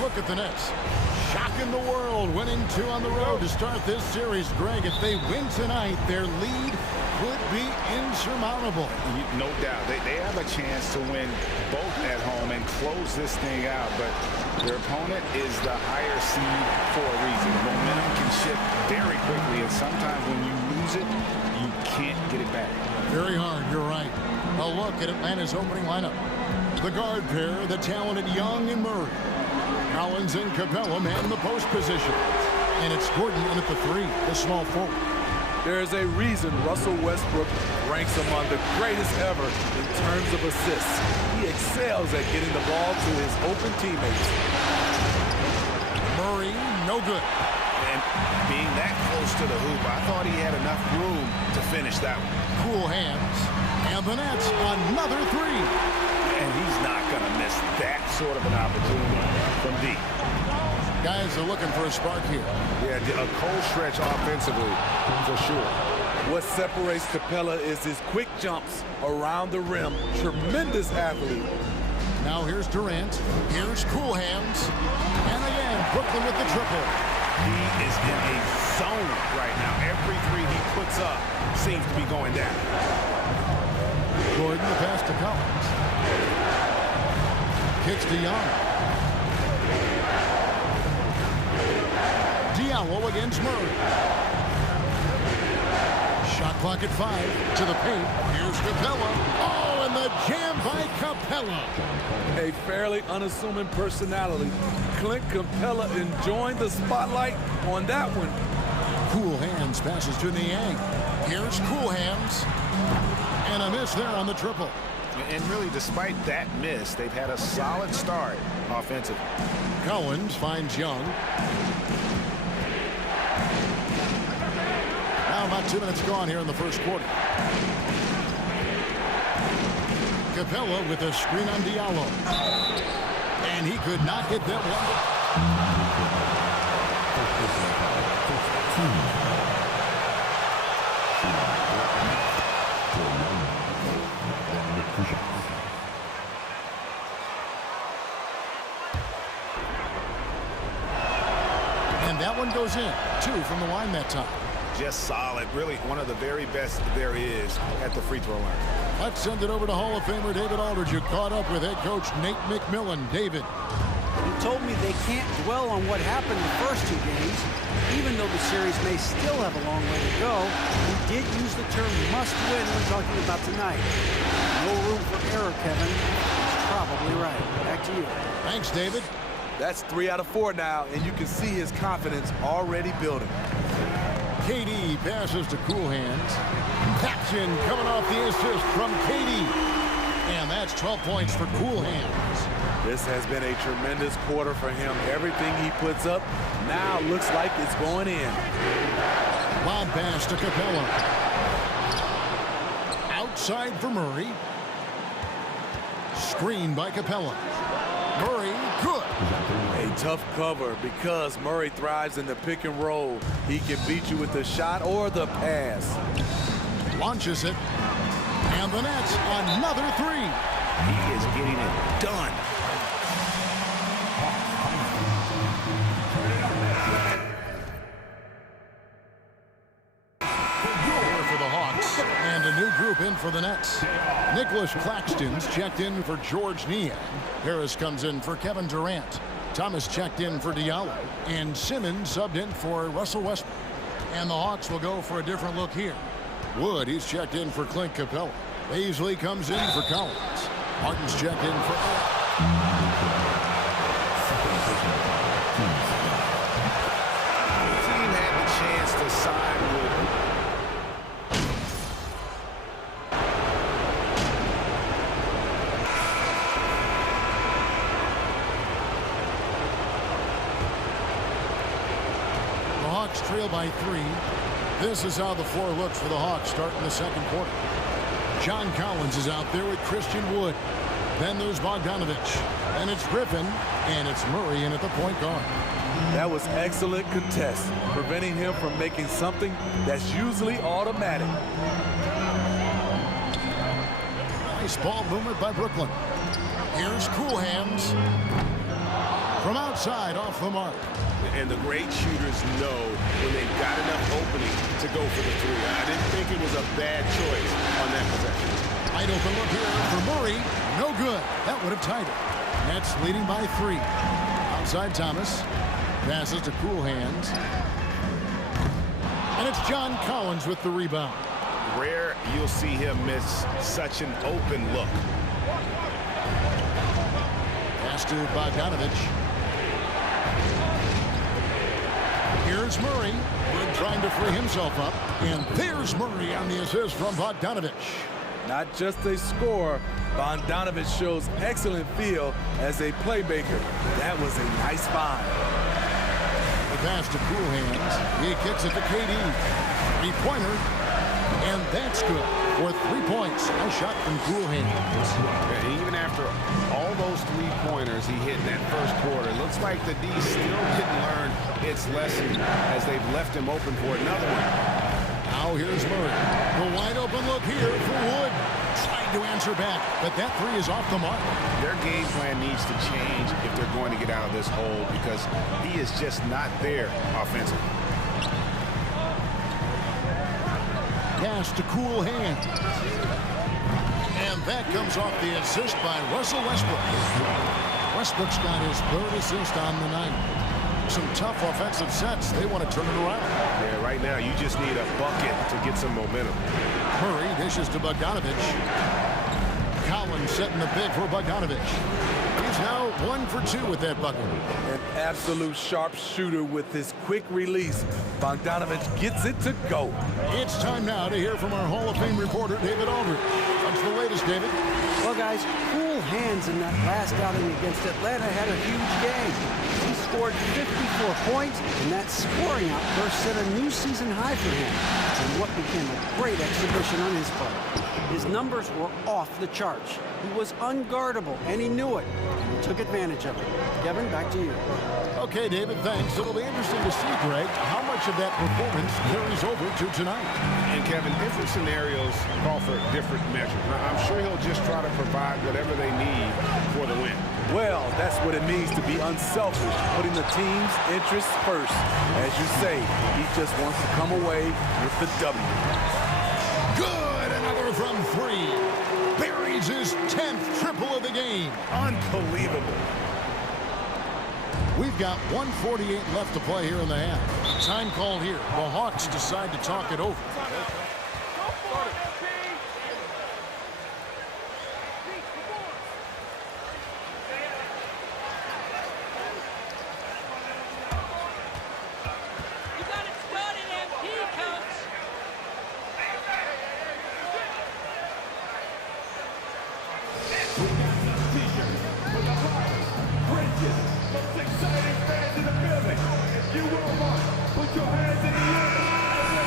look at the Nets. Shocking the world, winning 2 on the road to start this series. Greg, if they win tonight, their lead could be insurmountable. No doubt. They have a chance to win both at home and close this thing out, but their opponent is the higher seed for a reason. Momentum can shift very quickly, and sometimes when you lose it, you can't get it back. Very hard, you're right. A look at Atlanta's opening lineup. The guard pair, the talented Young and Murray. Collins and Capella man in the post position. And it's Gordon in at the 3, the small forward. There is a reason Russell Westbrook ranks among the greatest ever in terms of assists. He excels at getting the ball to his open teammates. Murray, no good. And being that close to the hoop, I thought he had enough room to finish that one. Cool hands. And the Nets, another 3. And he's not going to miss that sort of an opportunity from deep. Guys are looking for a spark here. Yeah, a cold stretch offensively, for sure. What separates Capella is his quick jumps around the rim. Tremendous athlete. Now here's Durant. Here's Cool Hands. And again, Brooklyn with the triple. He is in a zone right now. Every 3 he puts up seems to be going down. Gordon, the pass to Collins. Kicks to Young. Diallo against Murray. Shot clock at 5. To the paint. Here's Capella. Oh, and the jam by Capella. A fairly unassuming personality. Clint Capella enjoying the spotlight on that one. Cool Hands passes to Niang. Here's Cool Hands. And a miss there on the triple. And really, despite that miss, they've had a solid start offensively. Collins finds Young. Now about 2 minutes gone here in the first quarter. Capella with a screen on Diallo. And he could not get that one. And that one goes in. 2 from the line that time. Just solid. Really one of the very best there is at the free throw line. Let's send it over to Hall of Famer David Aldridge, who caught up with head coach Nate McMillan. David. He told me they can't dwell on what happened the first 2 games. Even though the series may still have a long way to go, he did use the term must win when talking about tonight. No room for error, Kevin. He's probably right. Back to you. Thanks, David. That's 3 out of 4 now, and you can see his confidence already building. KD passes to Cool Hands. Paxson coming off the assist from KD. And that's 12 points for Cool Hands. This has been a tremendous quarter for him. Everything he puts up now looks like it's going in. Lob pass to Capella. Outside for Murray. Screen by Capella. Murray, good. A tough cover because Murray thrives in the pick and roll. He can beat you with the shot or the pass. Launches it. And the Nets, another 3. He is getting it done. For the Hawks, and a new group in for the Nets. Nicholas Claxton's checked in for George Niang. Harris comes in for Kevin Durant. Thomas checked in for Diallo. And Simmons subbed in for Russell Westbrook. And the Hawks will go for a different look here. Wood, he's checked in for Clint Capella. Paisley comes in for Collins. Martin's checked in for... The team had the chance to sign Wood. The Hawks trail by 3. This is how the floor looks for the Hawks starting the second quarter. John Collins is out there with Christian Wood. Then there's Bogdanovich. And it's Griffin. And it's Murray in at the point guard. That was excellent contest, preventing him from making something that's usually automatic. Nice ball movement by Brooklyn. Here's Cool Hands. From outside. side off the mark. And the great shooters know when they've got enough opening to go for the three. I didn't think it was a bad choice on that possession. Wide open look here for Murray. No good. That would have tied it. Nets leading by 3. Outside Thomas. Passes to Cool Hands. And it's John Collins with the rebound. Rare you'll see him miss such an open look. Pass to Bogdanovich. Here's Murray. Wood trying to free himself up. And there's Murray on the assist from Bogdanovich. Not just a scorer, Bogdanovich shows excellent feel as a playmaker. That was a nice find. The pass to Cool Hands. He kicks it to KD. 3-pointer. And that's good for 3 points. Nice shot from Cool Hands. And even after all those 3-pointers he hit in that first quarter, looks like the D still didn't learn its lesson as they've left him open for another one. Now here's Murray. The wide open look here for Wood. Trying to answer back, but that 3 is off the mark. Their game plan needs to change if they're going to get out of this hole because he is just not there offensively. Pass to Cool Hands. And that comes off the assist by Russell Westbrook. Westbrook's got his 3rd assist on the night. Some tough offensive sets. They want to turn it around. Yeah, right now you just need a bucket to get some momentum. Murray dishes to Bogdanovich. Collins setting the big for Bogdanovich. He's now 1 for 2 with that bucket. An absolute sharp shooter with his quick release. Bogdanovich gets it to go. It's time now to hear from our Hall of Fame reporter, David Aldridge. What's the latest, David? Well, guys, Cool Hands in that last outing against Atlanta had a huge game. He scored 54 points, and that scoring outburst set a new season high for him in what became a great exhibition on his part. His numbers were off the charts. He was unguardable, and he knew it. And he took advantage of it. Kevin, back to you. Okay, David, thanks. It'll be interesting to see, Greg, how much of that performance carries over to tonight. And Kevin, different scenarios call for different measures. Now, I'm sure he'll just try to provide whatever they need for the win. Well, that's what it means to be unselfish, putting the team's interests first. As you say, he just wants to come away with the W. Good, another from 3. Buries his 10th triple of the game. Unbelievable. We've got 1:48 left to play here in the half. Time called here. The Hawks decide to talk it over.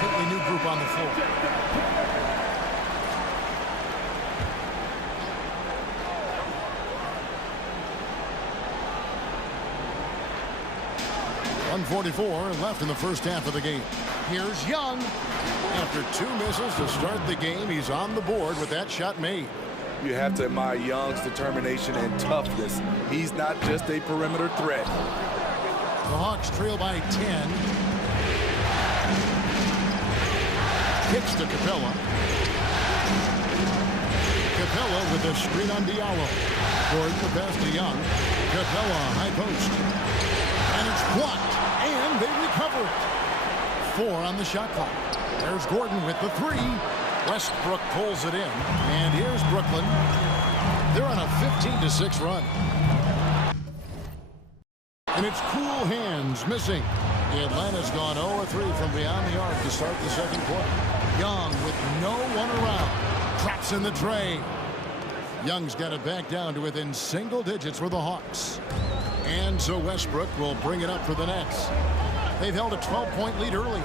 Completely new group on the floor. .144 left in the first half of the game. Here's Young. After 2 misses to start the game, he's on the board with that shot made. You have to admire Young's determination and toughness. He's not just a perimeter threat. The Hawks trail by 10. Kicks to Capella. Capella with a screen on Diallo. Gordon the pass to Young. Capella high post. And it's blocked. And they recover it. 4 on the shot clock. There's Gordon with the 3. Westbrook pulls it in. And here's Brooklyn. They're on a 15-6 run. And it's Cool Hands missing. Atlanta's gone 0-3 from beyond the arc to start the second quarter. Young with no one around. Drops in the tray. Young's got it back down to within single digits for the Hawks. And so Westbrook will bring it up for the Nets. They've held a 12-point lead early.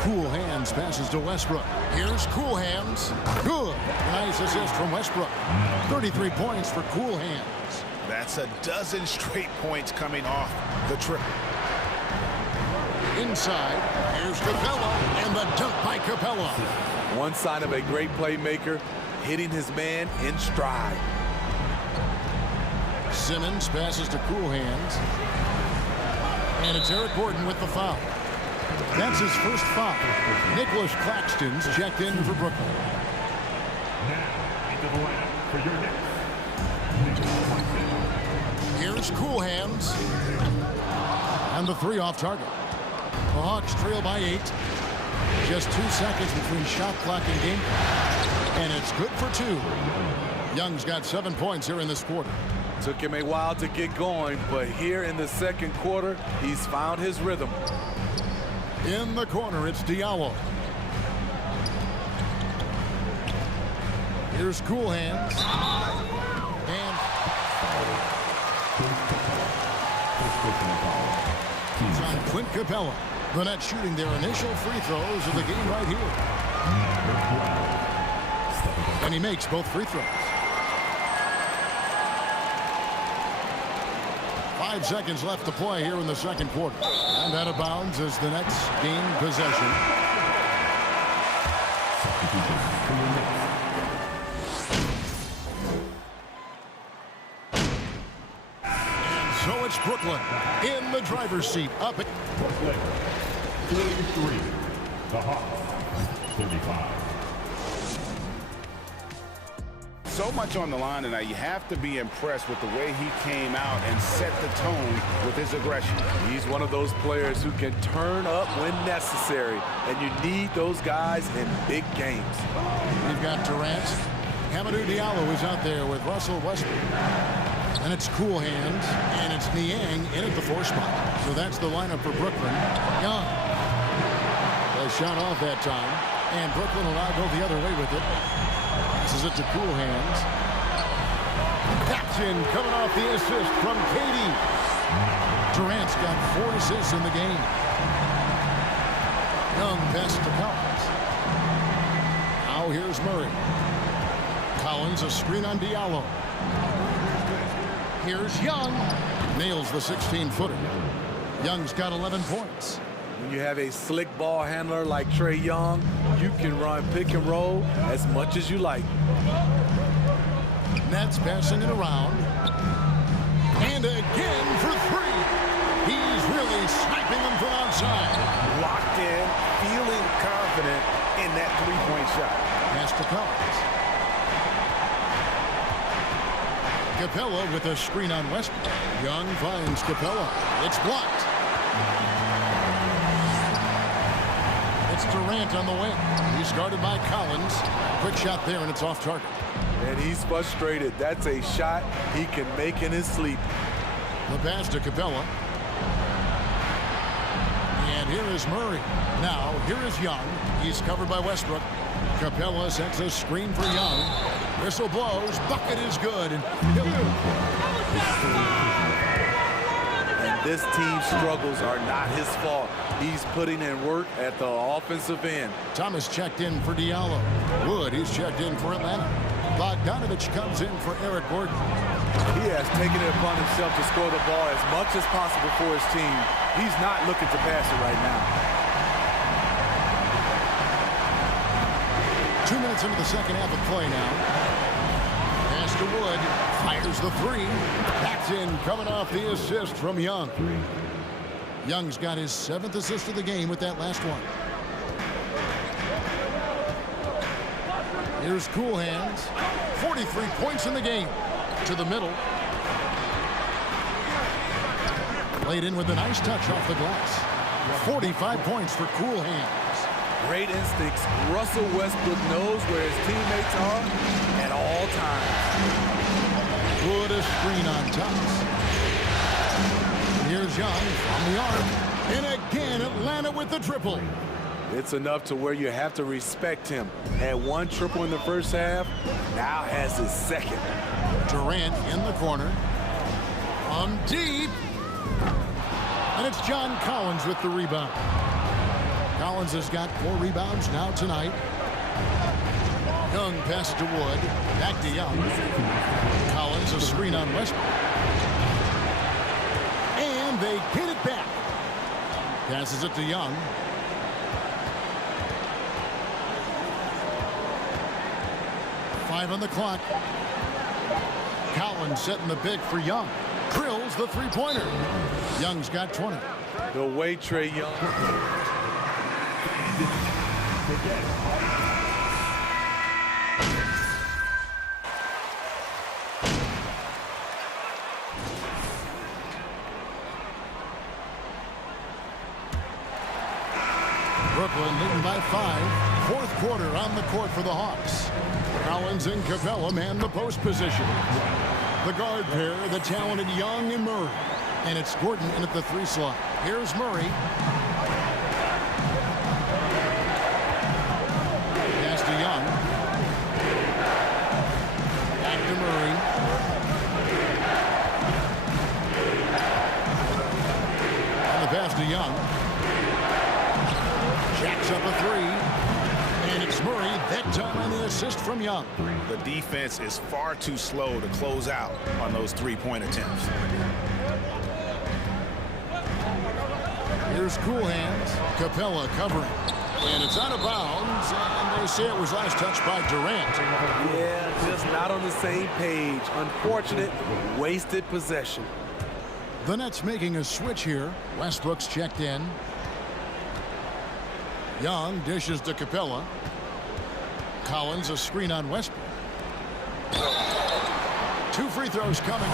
Cool Hands passes to Westbrook. Here's Cool Hands. Good. Nice assist from Westbrook. 33 points for Cool Hands. That's a dozen straight points coming off the triple. Inside, here's Capella, and the dunk by Capella. One sign of a great playmaker, hitting his man in stride. Simmons passes to Cool Hands. And it's Eric Gordon with the foul. That's his first foul. Nicholas Claxton's checked in for Brooklyn. Now into the lineup for your next. Here's Cool Hands. And the three off target. The Hawks trail by 8. Just 2 seconds between shot clock and game clock. And it's good for 2. Young's got 7 points here in this quarter. Took him a while to get going, but here in the second quarter, he's found his rhythm. In the corner, it's Diallo. Here's Cool Hands. And it's on Clint Capella. The Nets shooting their initial free throws of the game right here. And he makes both free throws. 5 seconds left to play here in the second quarter. And out of bounds as the Nets gain possession. And so it's Brooklyn in the driver's seat. Up at 33. The Hawks. 35. So much on the line tonight. You have to be impressed with the way he came out and set the tone with his aggression. He's one of those players who can turn up when necessary, and you need those guys in big games. We've got Durant. Hamidou Diallo is out there with Russell Westbrook. And it's Cool Hands, and it's Niang in at the 4 spot. So that's the lineup for Brooklyn. Young. A shot off that time, and Brooklyn will now go the other way with it. This is it to Cool Hands. Jackson coming off the assist from KD. Durant's got 4 assists in the game. Young pass to Collins. Now here's Murray. Collins a screen on Diallo. Here's Young. Nails the 16-footer. Young's got 11 points. When you have a slick ball handler like Trae Young, you can run pick and roll as much as you like. Nets passing it around. And again for 3. He's really sniping them from outside. Locked in, feeling confident in that three-point shot. Pass to Collins. Capella with a screen on Westbrook. Young finds Capella. It's blocked. It's Durant on the wing. He's guarded by Collins. Quick shot there, and it's off target. And he's frustrated. That's a shot he can make in his sleep. The pass to Capella. And here is Murray. Now, here is Young. He's covered by Westbrook. Capella sets a screen for Young. Whistle blows. Bucket is good. And this team's struggles are not his fault. He's putting in work at the offensive end. Thomas checked in for Diallo. Wood, he's checked in for Atlanta. Bogdanovich comes in for Eric Gordon. He has taken it upon himself to score the ball as much as possible for his team. He's not looking to pass it right now. 2 minutes into the second half of play now. Pass to Wood. Fires the 3. That's in, coming off the assist from Young. Young's got his 7th assist of the game with that last one. Here's Cool Hands. 43 points in the game. To the middle. Laid in with a nice touch off the glass. 45 points for Cool Hands. Great instincts. Russell Westbrook knows where his teammates are at all times. Wood a screen on Thomas. Here's Young from the arc. And again, Atlanta with the triple. It's enough to where you have to respect him. Had 1 triple in the first half, now has his 2nd. Durant in the corner. From deep. And it's John Collins with the rebound. Collins has got 4 rebounds now tonight. Young pass to Wood. Back to Young. Collins a screen on Westbrook. And they get it back. Passes it to Young. Five on the clock. Collins setting the big for Young. Drills the three-pointer. Young's got 20. The way Trae Young. Brooklyn leading by 5. Fourth quarter on the court for the Hawks. Collins and Capella man the post position. The guard pair, the talented Young and Murray. And it's Gordon in at the 3 slot. Here's Murray. Pass to Young. Back to Murray. And the pass to Young. Jacks up a 3. And it's Murray that time on the assist from Young. The defense is far too slow to close out on those three-point attempts. Here's Cool Hands. Capella covering. And it's out of bounds. And they say it was last touched by Durant. Yeah, just not on the same page. Unfortunate, wasted possession. The Nets making a switch here. Westbrook's checked in. Young dishes to Capella. Collins a screen on Westbrook. 2 free throws coming.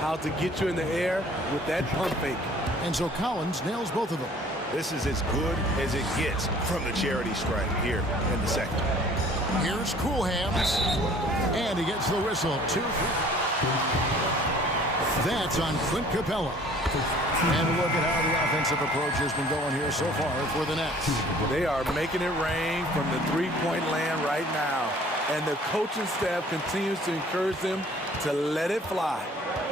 How to get you in the air with that pump fake. And so Collins nails both of them. This is as good as it gets from the charity stripe here in the second. Here's Cool Hands. And he gets the whistle. 2 That's on Clint Capella. And look at how the offensive approach has been going here so far for the Nets. They are making it rain from the three-point land right now. And the coaching staff continues to encourage them to let it fly.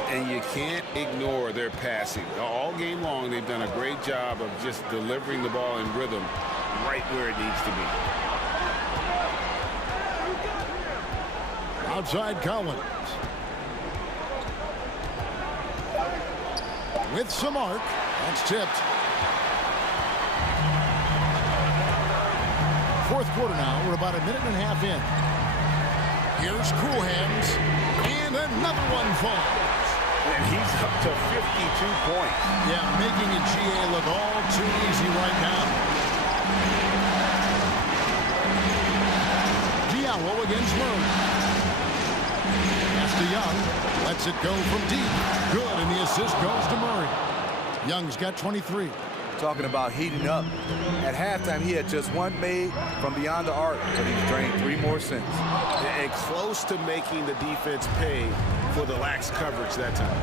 And you can't ignore their passing. All game long, they've done a great job of just delivering the ball in rhythm right where it needs to be. Outside Collins. With some arc. That's tipped. Fourth quarter now. We're about a minute and a half in. Here's Cool Hands. And another one falls. And he's up to 52 points. Yeah, making it GA look all too easy right now. Diallo against Murray. Pass to Young. Lets it go from deep. Good, and the assist goes to Murray. Young's got 23. Talking about heating up. At halftime, he had just one made from beyond the arc, but he's drained 3 more since. And close to making the defense pay for the lax coverage that time.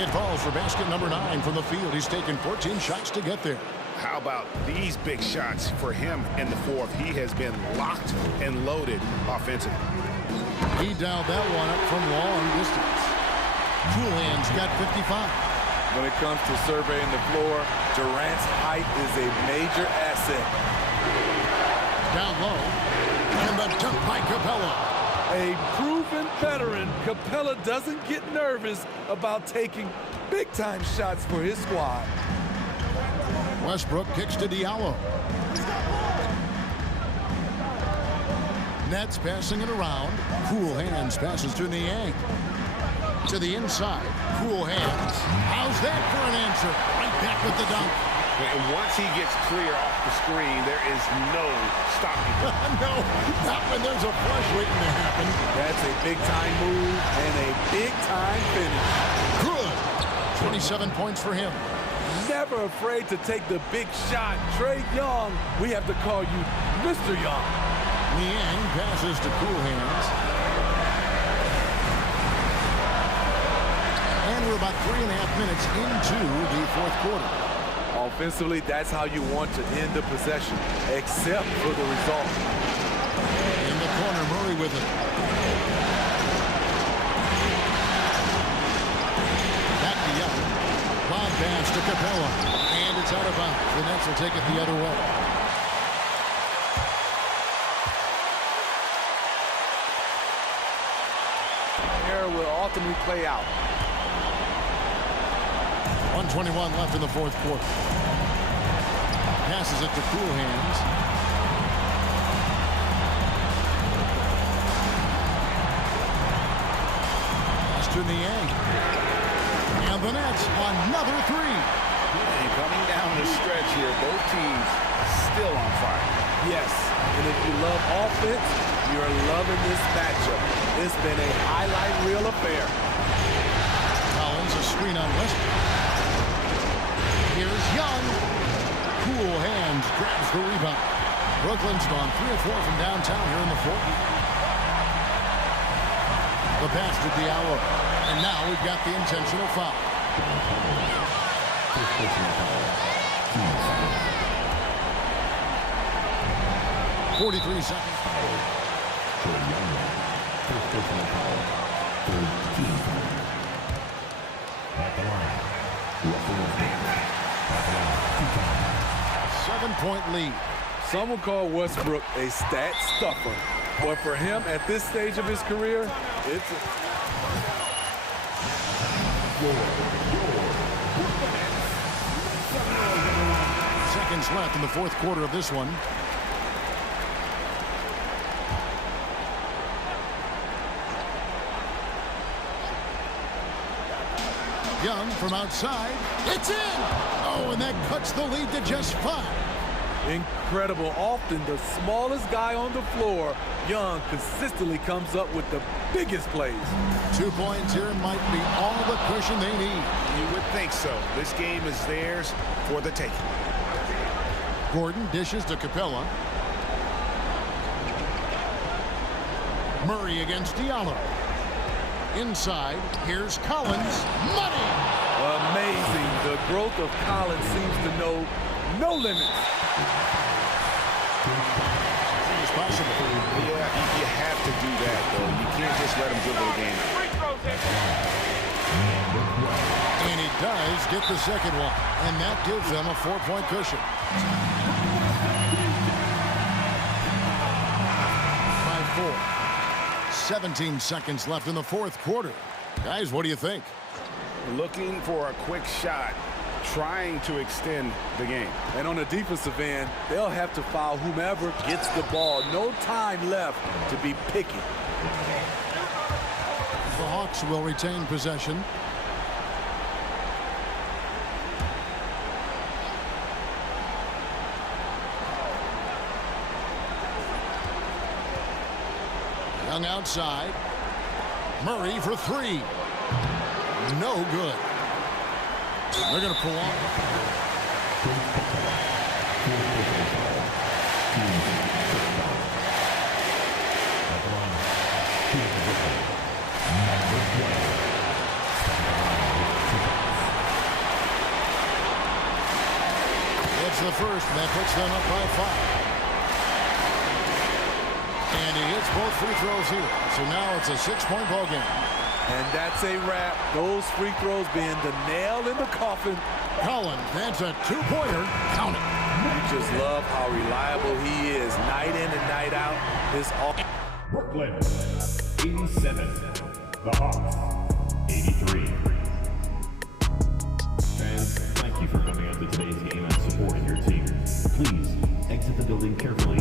It falls for basket number 9 from the field. He's taken 14 shots to get there. How about these big shots for him in the fourth? He has been locked and loaded offensively. He dialed that one up from long distance. Cool Hands got 55. When it comes to surveying the floor, Durant's height is a major asset. Down low. And the dunk by Capella. A proven veteran, Capella doesn't get nervous about taking big-time shots for his squad. Westbrook kicks to Diallo. Nets passing it around. Cool Hands passes to Niang. To the inside. Cool Hands. How's that for an answer? Right back with the dunk. And once he gets clear off the screen, there is no stopping him. No, not when there's a flush waiting to happen. That's a big-time move and a big-time finish. Good. 27 points for him. Never afraid to take the big shot. Trae Young, we have to call you Mr. Young. Niang passes to Cool Hands. And we're about 3.5 minutes into the fourth quarter. Offensively, that's how you want to end the possession, except for the result. In the corner, Murray with it. Back to Young. Lob pass to Capella. And it's out of bounds. The Nets will take it the other way. Error will ultimately play out. 1:21 left in the fourth quarter. Passes it to Cool Hands. Pass to Niang. And the Nets, another three. And coming down the stretch here, both teams still on fire. Yes, and if you love offense, you're loving this matchup. It's been a highlight reel affair. Collins, a screen on Westbrook. Here's Young. Cool Hands grabs the rebound. Brooklyn's gone 3 of 4 from downtown here in the fourth. The pass to Diallo. And now we've got the intentional foul. 43 seconds. At the line. 7-point lead. Some would call Westbrook a stat stuffer, but for him at this stage of his career, it's Seconds left in the fourth quarter of this one. Young from outside. It's in! Oh, and that cuts the lead to just 5. incredible. Often the smallest guy on the floor, Young consistently comes up with the biggest plays. 2 points here might be all the cushion they need. You would think so. This game is theirs for the taking. Gordon dishes to Capella. Murray against Diallo. Inside, here's Collins. Money! Amazing. The growth of Collins seems to know no limits. It's possible. Yeah, you have to do that, though. You can't just let him dribble the game. And he does get the second one. And that gives them a 4-point cushion. 5-4. 17 seconds left in the fourth quarter. Guys, what do you think? Looking for a quick shot, trying to extend the game. And on the defensive end, they'll have to foul whomever gets the ball. No time left to be picky. The Hawks will retain possession. Young outside. Murray for 3. No good. They're going to pull on. It's the first, and that puts them up by 5. And he hits both free throws here. So now it's a 6-point ball game. And that's a wrap. Those free throws being the nail in the coffin. Collins, that's a 2-pointer. Count it. You just love how reliable he is night in and night out. Brooklyn, 87. The Hawks, 83. Fans, thank you for coming out to today's game and supporting your team. Please exit the building carefully.